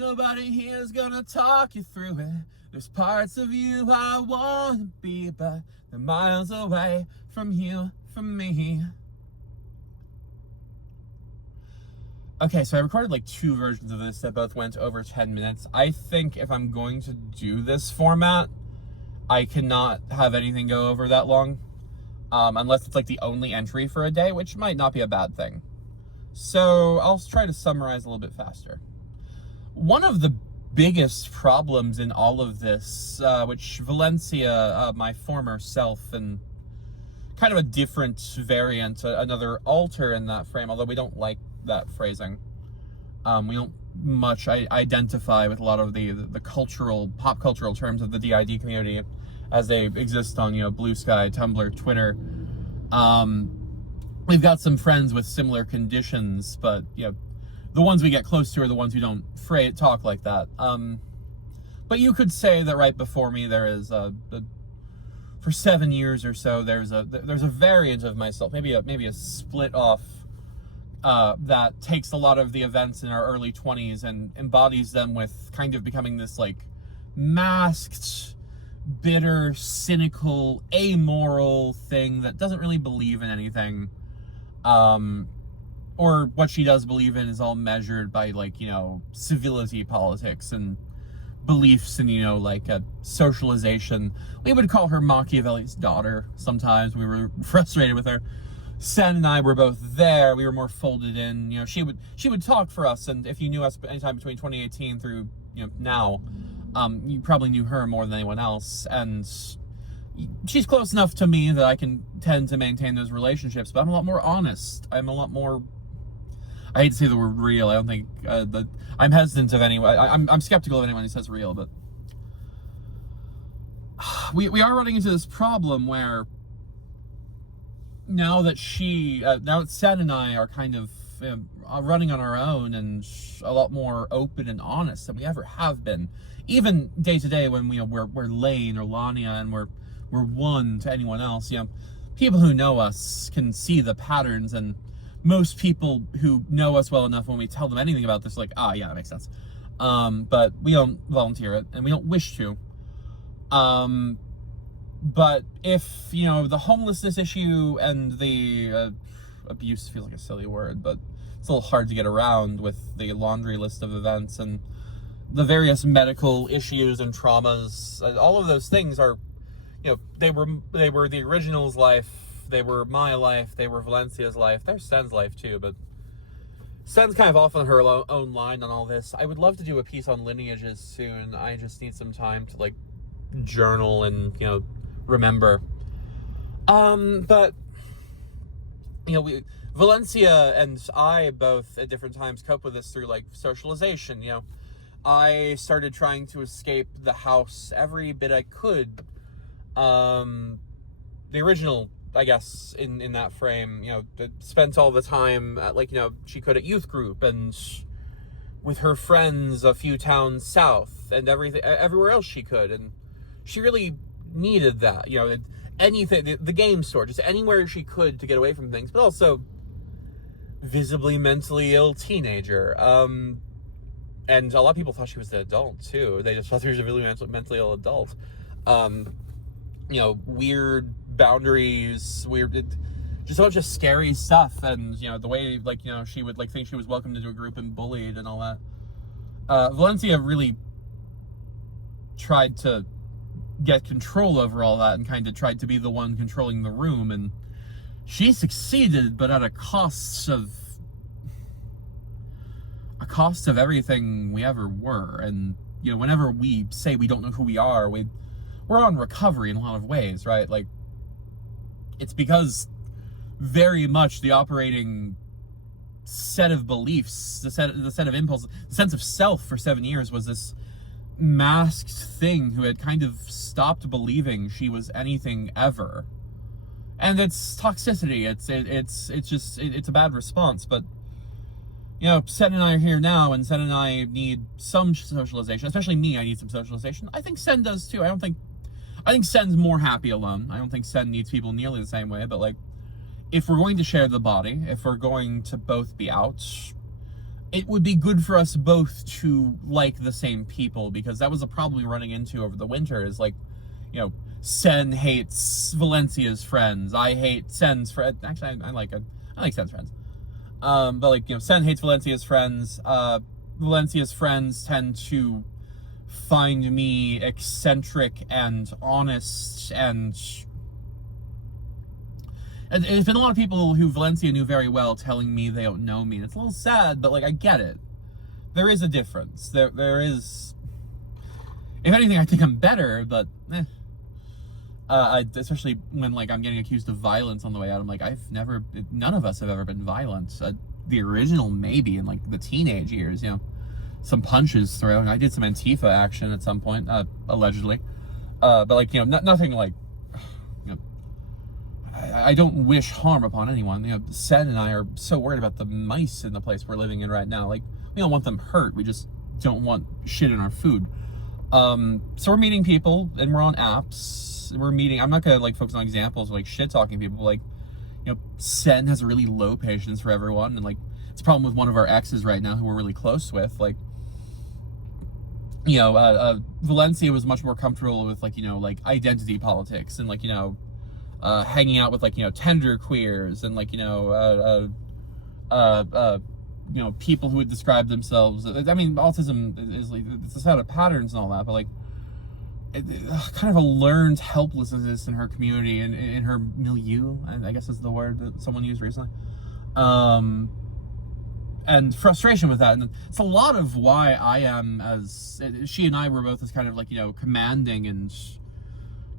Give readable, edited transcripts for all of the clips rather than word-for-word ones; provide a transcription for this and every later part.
Nobody here's gonna talk you through it. There's parts of you I wanna be, but they're miles away from you, from me. Okay, so I recorded like 2 versions of this that both went over 10 minutes. I think if I'm going to do this format, I cannot have anything go over that long. Unless it's like the only entry for a day, which might not be a bad thing. So I'll try to summarize a little bit faster. One of the biggest problems in all of this, which Valencia, my former self, and kind of a different variant, another alter in that frame, although we don't like that phrasing. We don't much identify with a lot of the pop cultural terms of the DID community as they exist on, Blue Sky, Tumblr, Twitter. We've got some friends with similar conditions, but, the ones we get close to are the ones who don't talk like that. But you could say that right before me there is for 7 years or so, there's a variant of myself, maybe a split off, that takes a lot of the events in our early 20s and embodies them with kind of becoming this like masked, bitter, cynical, amoral thing that doesn't really believe in anything. Or what she does believe in is all measured by like, civility politics and beliefs in, like a socialization. We would call her Machiavelli's daughter sometimes. We were frustrated with her. Sen and I were both there. We were more folded in. She would talk for us, and if you knew us anytime between 2018 through now, you probably knew her more than anyone else. And she's close enough to me that I can tend to maintain those relationships. But I'm a lot more honest. I'm a lot more. I hate to say the word real. I don't think I'm hesitant of anyone. I'm skeptical of anyone who says real, but we are running into this problem where. Now that Sen and I are kind of running on our own and a lot more open and honest than we ever have been, even day to day when we're Lane or Lania and we're one to anyone else, people who know us can see the patterns, and most people who know us well enough, when we tell them anything about this, like, yeah, that makes sense. But we don't volunteer it, and we don't wish to. But if, the homelessness issue and the abuse feels like a silly word, but it's a little hard to get around with the laundry list of events and the various medical issues and traumas, all of those things are, they were the original's life, they were my life, they were Valencia's life, there's Sen's life too, but Sen's kind of off on her own line on all this. I would love to do a piece on lineages soon. I just need some time to, like, journal and, remember. But Valencia and I both at different times cope with this through like socialization. I started trying to escape the house every bit I could. The original, I guess, in that frame, spent all the time at, like, she could at youth group and with her friends a few towns south and everywhere else she could, and she really needed that, anything, the game store, just anywhere she could to get away from things, but also visibly mentally ill teenager. And a lot of people thought she was an adult too. They just thought she was a really mentally ill adult. Weird boundaries, just a bunch of scary stuff, and the way, like, she would like think she was welcomed into a group and bullied and all that. Valencia really tried to get control over all that and kind of tried to be the one controlling the room, and she succeeded, but at a cost of everything we ever were. And whenever we say we don't know who we are, we're on recovery in a lot of ways, right? Like, it's because very much the operating set of beliefs, the set of impulses, the sense of self for 7 years was this masked thing who had kind of stopped believing she was anything ever. And it's toxicity. It's a bad response. But Sen and I are here now, and Sen and I need some socialization. Especially me, I need some socialization. I think Sen does too. I think Sen's more happy alone. I don't think Sen needs people nearly the same way. But, like, if we're going to share the body, if we're going to both be out, it would be good for us both to like the same people, because that was a problem we were running into over the winter, is like, you know, Sen hates Valencia's friends. I hate Sen's friends. Actually, I like Sen's friends. But like, you know, Sen hates Valencia's friends. Valencia's friends tend to find me eccentric and honest, and there's been a lot of people who Valencia knew very well telling me they don't know me. And it's a little sad, but like, I get it. There is a difference. There is. If anything, I think I'm better, but especially when like I'm getting accused of violence on the way out. I'm like, none of us have ever been violent. The original maybe in like the teenage years, you know, some punches thrown. I did some Antifa action at some point, allegedly, but like, you know, nothing like. I don't wish harm upon anyone. You know, Sen and I are so worried about the mice in the place we're living in right now. Like, we don't want them hurt. We just don't want shit in our food. So we're meeting people, and we're on apps. We're meeting. I'm not gonna like focus on examples of like shit talking people. Like, you know, Sen has a really low patience for everyone, and like it's a problem with one of our exes right now who we're really close with. Like, you know, Valencia was much more comfortable with like, you know, like identity politics and like, you know. Hanging out with like, you know, tender queers and like, you know, people who would describe themselves. I mean, autism is like, it's a set of patterns and all that, but like, kind of a learned helplessness in her community and in her milieu, and I guess is the word that someone used recently. And frustration with that, and it's a lot of why I am, as she and I were both as kind of like, you know, commanding and,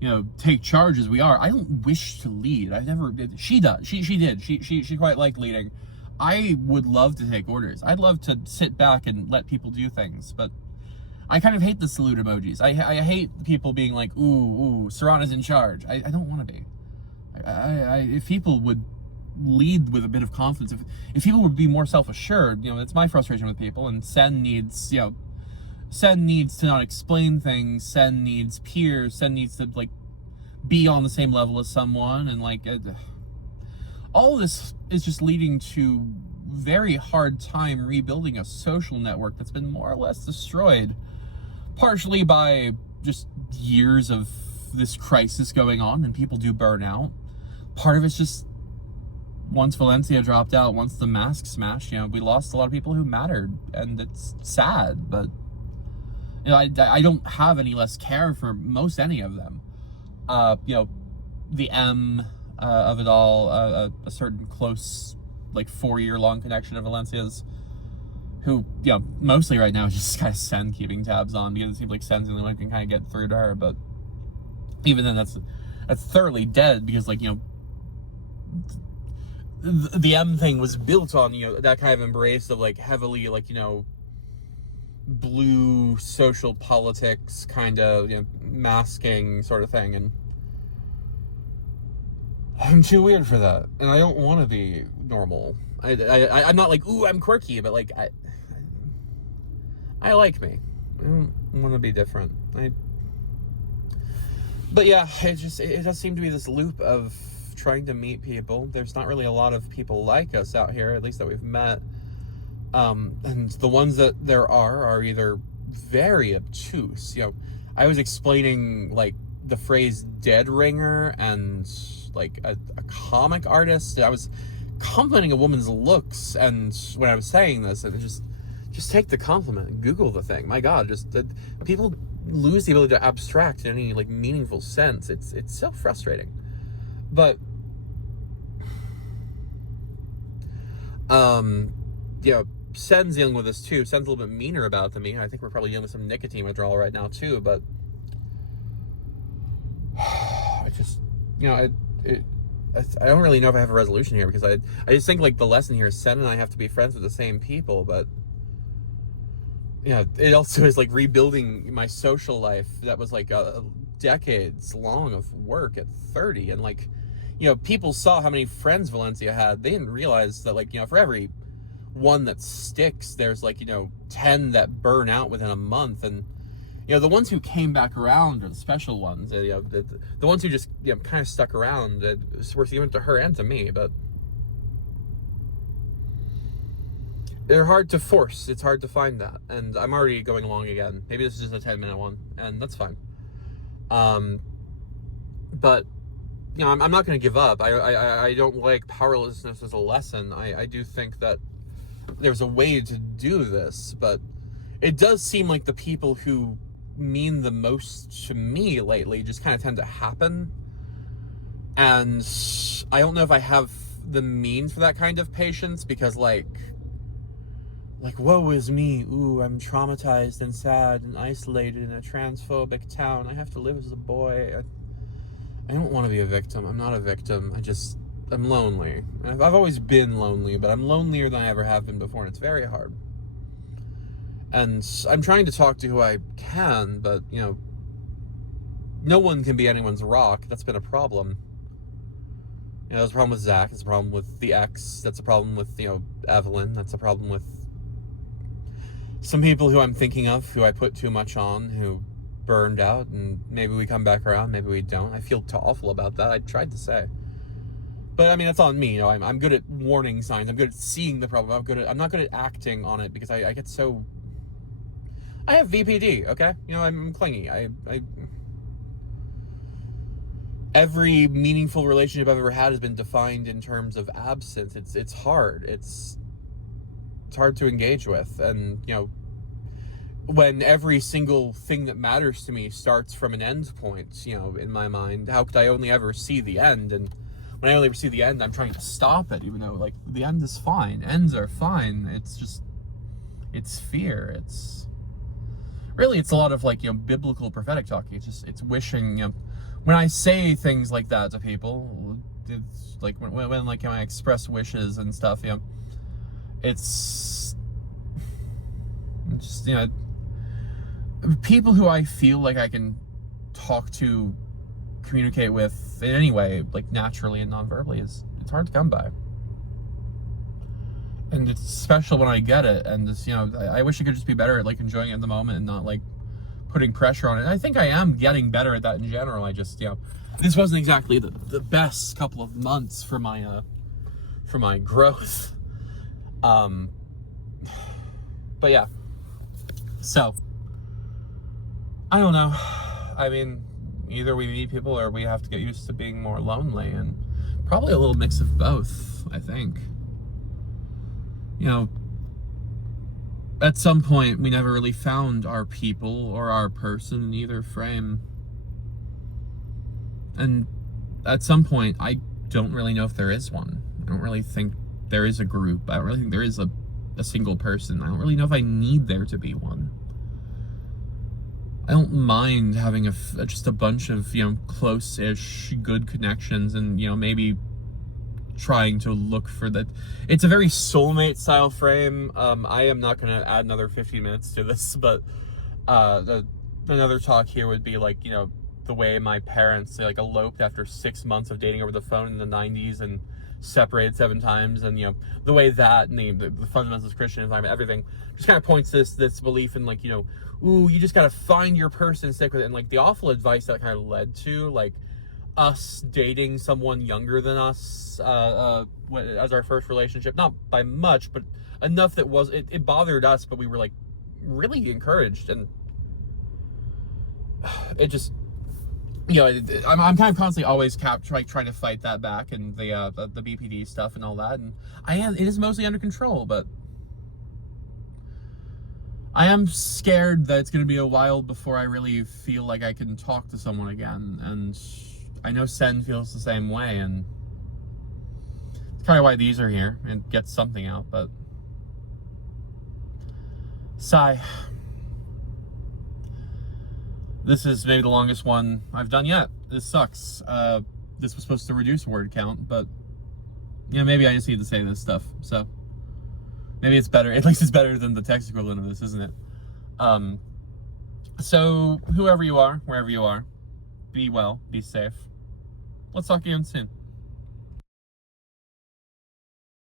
you know, take charge as we are. I don't wish to lead. I never did. She does. She did. She quite liked leading. I would love to take orders. I'd love to sit back and let people do things, but I kind of hate the salute emojis. I hate people being like, ooh, Serrana's in charge. I don't want to be. If people would lead with a bit of confidence, if people would be more self-assured, you know, it's my frustration with people, and Sen needs, you know, Sen needs to not explain things. Sen needs peers. Sen needs to like be on the same level as someone, and like all this is just leading to very hard time rebuilding a social network that's been more or less destroyed, partially by just years of this crisis going on, and people do burn out. Part of it's just once Valencia dropped out, once the mask smashed, you know, we lost a lot of people who mattered, and it's sad, but. You know, I don't have any less care for most any of them. You know, the M of it all, a certain close, like 4-year-long connection of Valencia's, who, you know, mostly right now is just kind of Sen keeping tabs on, because it seems like Sen's the only one who can kind of get through to her. But even then, that's thoroughly dead, because like, you know, the M thing was built on, you know, that kind of embrace of like heavily like, you know, blue social politics kind of, you know, masking sort of thing, and I'm too weird for that, and I don't want to be normal. I'm not like, ooh, I'm quirky, but like I like me. I don't want to be different. But yeah, it does seem to be this loop of trying to meet people. There's not really a lot of people like us out here, at least that we've met. And the ones that there are either very obtuse. You know, I was explaining like the phrase dead ringer and like a comic artist. I was complimenting a woman's looks, and when I was saying this, and just take the compliment and Google the thing. My God, people lose the ability to abstract in any like meaningful sense. It's so frustrating. But you know, Sen's dealing with this too. Sen's a little bit meaner about it than me. I think we're probably dealing with some nicotine withdrawal right now too, but I just, you know, I don't really know if I have a resolution here, because I just think like the lesson here is Sen and I have to be friends with the same people, but yeah, it also is like rebuilding my social life that was like decades long of work at 30, and like, you know, people saw how many friends Valencia had. They didn't realize that, like, you know, for every one that sticks, there's like, you know, 10 that burn out within a month. And, you know, the ones who came back around are the special ones. You know, the ones who just, you know, kind of stuck around. It's worth giving to her and to me, but they're hard to force. It's hard to find that. And I'm already going along again. Maybe this is just a 10-minute one, and that's fine. But, you know, I'm not going to give up. I don't like powerlessness as a lesson. I do think that there's a way to do this, but it does seem like the people who mean the most to me lately just kind of tend to happen. And I don't know if I have the means for that kind of patience, because like woe is me, ooh, I'm traumatized and sad and isolated in a transphobic town, I have to live as a boy. I don't want to be a victim. I'm not a victim. I'm lonely. I've always been lonely, but I'm lonelier than I ever have been before, and it's very hard. And I'm trying to talk to who I can, but, you know, no one can be anyone's rock. That's been a problem. You know, there's a problem with Zach. It's a problem with the ex. That's a problem with, you know, Evelyn. That's a problem with some people who I'm thinking of, who I put too much on, who burned out, and maybe we come back around, maybe we don't. I feel awful about that. I tried to say. But, I mean, that's on me. You know, I'm good at warning signs. I'm good at seeing the problem. I'm not good at acting on it, because I get so... I have VPD, okay? You know, I'm clingy. Every meaningful relationship I've ever had has been defined in terms of absence. It's hard. It's hard to engage with. And, you know, when every single thing that matters to me starts from an end point, you know, in my mind, how could I only ever see the end? And when I only ever see the end, I'm trying to stop it, even though, like, the end is fine. Ends are fine. It's just, it's fear. It's a lot of, like, you know, biblical prophetic talking. It's wishing, you know, when I say things like that to people, it's like when like, I express wishes and stuff, you know, it's just, you know, people who I feel like I can talk to, communicate with in any way, like naturally and non-verbally, it's hard to come by. And it's special when I get it, and it's, you know, I wish I could just be better at, like, enjoying it in the moment and not, like, putting pressure on it. And I think I am getting better at that in general. I just, you know, this wasn't exactly the best couple of months for my growth. But yeah. So, I don't know. I mean, either we meet people or we have to get used to being more lonely, and probably a little mix of both, I think. You know, at some point, we never really found our people or our person in either frame. And at some point, I don't really know if there is one. I don't really think there is a group. I don't really think there is a single person. I don't really know if I need there to be one. I don't mind having just a bunch of, you know, close-ish, good connections, and, you know, maybe trying to look for that. It's a very soulmate style frame. I am not going to add another 15 minutes to this, but another talk here would be, like, you know, the way my parents, like, eloped after 6 months of dating over the phone in the 90s and separated 7 times, and, you know, the way that and the fundamentalist Christian environment, everything just kind of points this belief in, like, you know, ooh, you just got to find your person, stick with it. And, like, the awful advice that kind of led to, like, us dating someone younger than us as our first relationship, not by much, but enough that it bothered us, but we were, like, really encouraged. And it just, you know, I'm kind of constantly always trying to fight that back, and the BPD stuff and all that, and it is mostly under control, but I am scared that it's going to be a while before I really feel like I can talk to someone again. And I know Sen feels the same way, and it's kind of why these are here, and get something out. But sigh. This is maybe the longest one I've done yet. This sucks. This was supposed to reduce word count, but, you know, maybe I just need to say this stuff. So maybe it's better. At least it's better than the text equivalent of this, isn't it? So whoever you are, wherever you are, be well, be safe. Let's talk again soon.